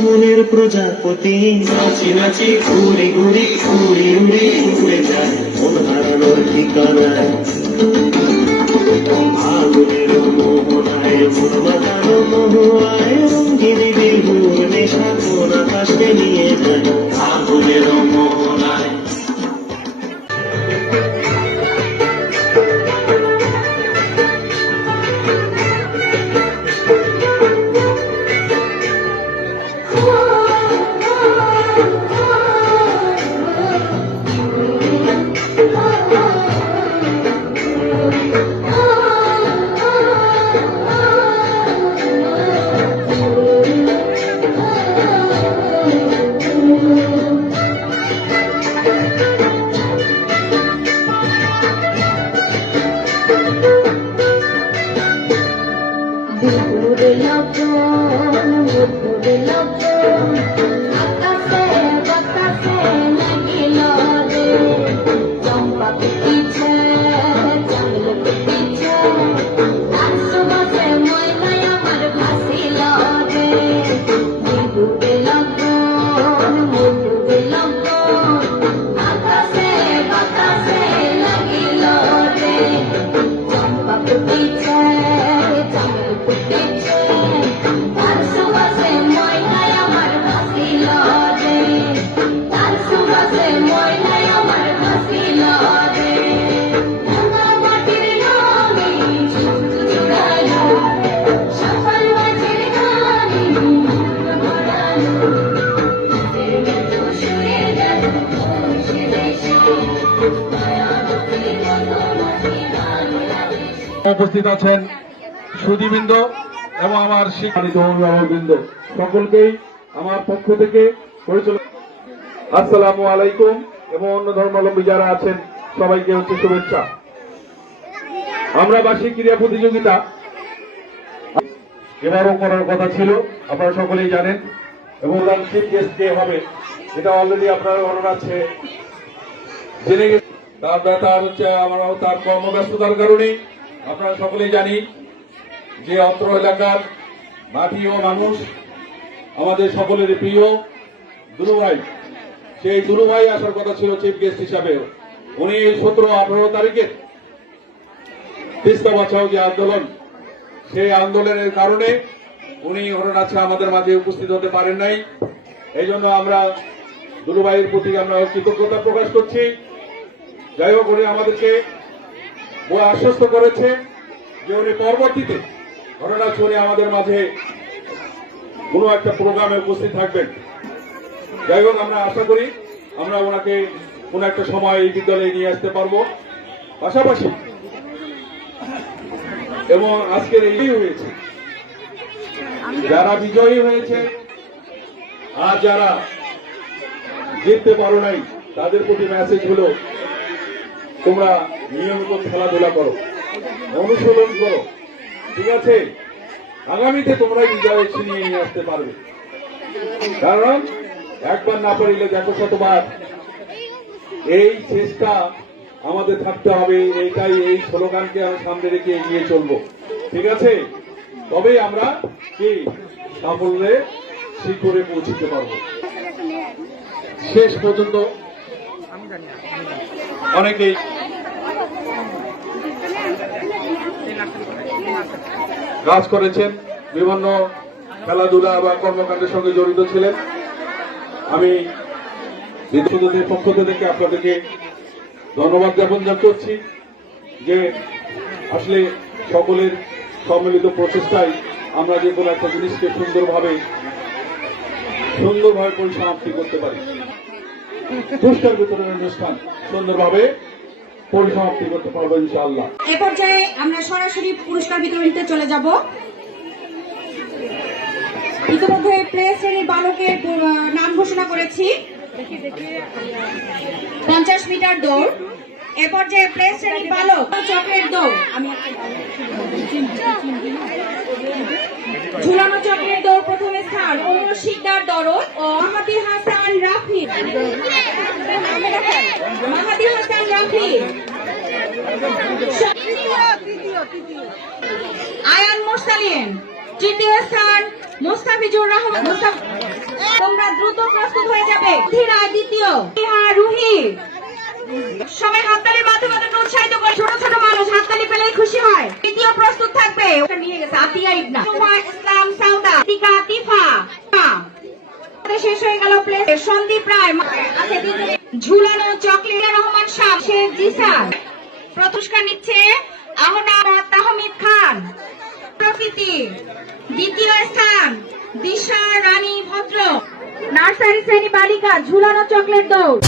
মনের প্রজাপতি নাচি নাচি ঘুরি ঘুরি ঘুরি উড়ি উড়ে যায় মন ঠিকানায় আগুনের মোহনায় উপস্থিত আছেন সুদীবৃন্দ এবং আমার শিক্ষানিত অভিভাবকবৃন্দ সকলকেই আমার পক্ষ থেকে আসসালামু আলাইকুম এবং অন্য ধর্মাবলম্বী যারা আছেন, সবাইকে হচ্ছে শুভেচ্ছা। আমরা বার্ষিক ক্রীড়া প্রতিযোগিতা এবারও করার কথা ছিল, আপনারা সকলেই জানেন, এবং চিফ গেস্ট কে হবে, এটা অলরেডি আপনার গণনা আছে। জেনে গেছে তার তার হচ্ছে আমরা তার কর্মব্যস্ততার কারণে আপনারা সকলেই জানি যে অত্র এলাকার মাটি ও মানুষ আমাদের সকলের প্রিয়। দুরুভাই, সেই দুরু ভাই আসার কথা ছিল চিফ গেস্ট হিসাবে। উনি সতেরো আঠারো তারিখে তিস্তা বাঁচাও যে আন্দোলন, সেই আন্দোলনের কারণে উনি ঘটনাচ্ছে আমাদের মাঝে উপস্থিত হতে পারেন নাই। এই জন্য আমরা দুরু ভাইয়ের প্রতি আমরা কৃতজ্ঞতা প্রকাশ করছি। যাই হোক, উনি আমাদেরকে ও আশ্বস্ত করেছে যে উনি পরবর্তীতে ঘটনা শুনে আমাদের মাঝে কোনো একটা প্রোগ্রামে উপস্থিত থাকবেন। যাই হোক, আমরা আশা করি আমরা ওনাকে কোন একটা সময় এই বিদ্যালয়ে নিয়ে আসতে পারব। পাশাপাশি এবং আজকের এই হয়েছে। যারা বিজয়ী হয়েছে, আর যারা জিততে পারো নাই, তাদের প্রতি মেসেজ হলো তোমরা নিয়মিত খেলাধুলা করো, অনুশীলন করো, ঠিক আছে? আগামীতে তোমরা বিজয় ছিনিয়ে নিয়ে আসতে পারবে। কারণ একবার না পারিলে দেখো শতবার এই চেষ্টা আমাদের থাকতে হবে, এইটাই এই স্লোগানকে আমরা সামনে রেখে এগিয়ে চলবো, ঠিক আছে? তবেই আমরা কি সাফল্যে শিখরে পৌঁছতে পারব। শেষ পর্যন্ত অনেকেই কাজ করেছেন, বিভিন্ন খেলাধুলা বা কর্মকাণ্ডের সঙ্গে জড়িত ছিলেন। আমি বিদ্যুতের পক্ষ থেকে আপনাদেরকে ধন্যবাদ জ্ঞাপন করছি যে আসলে সকলের সম্মিলিত প্রচেষ্টায় আমরা যে কোনো একটা জিনিসকে সুন্দরভাবে সুন্দরভাবে পরিসমাপ্তি করতে পারি। পুরস্কার বিতরণের অনুষ্ঠান সুন্দরভাবে পরিসমাপ্তি করতে পারব ইনশাআল্লাহ। এ পর্যায়ে আমরা সরাসরি পুরস্কার বিতরণীতে চলে যাব। ইতিমধ্যে প্লে শ্রেণির বালকের নাম ঘোষণা করেছি। পঞ্চাশ মিটার দৌড়। এ পর্যায়ে প্লে শ্রেণির বালক চক্রের দৌড়। ঝুলানো চক্রের দৌড় প্রথম স্থান অমর শিকদার দরদ ও মাহাদি হাসান তোমরা দ্রুত প্রস্তুত হয়ে যাবে। সবাই হাততালির মাধ্যমে উৎসাহিত করে ছোট ছোট মানুষ হাততালি পেলেই খুশি হয়। তৃতীয় প্রস্তুত থাকবে। নিয়ে গেছে আতিয়া ইবনা ইসলাম সাউদা টিকা তিফা শেষ নিচ্ছে আহনা তাহমিদ খান। প্রকৃতি, দ্বিতীয় স্থান, দিশা রানী ভদ্র। নার্সারি শ্রেণি বালিকা, ঝুলানো চকলেট দৌড়।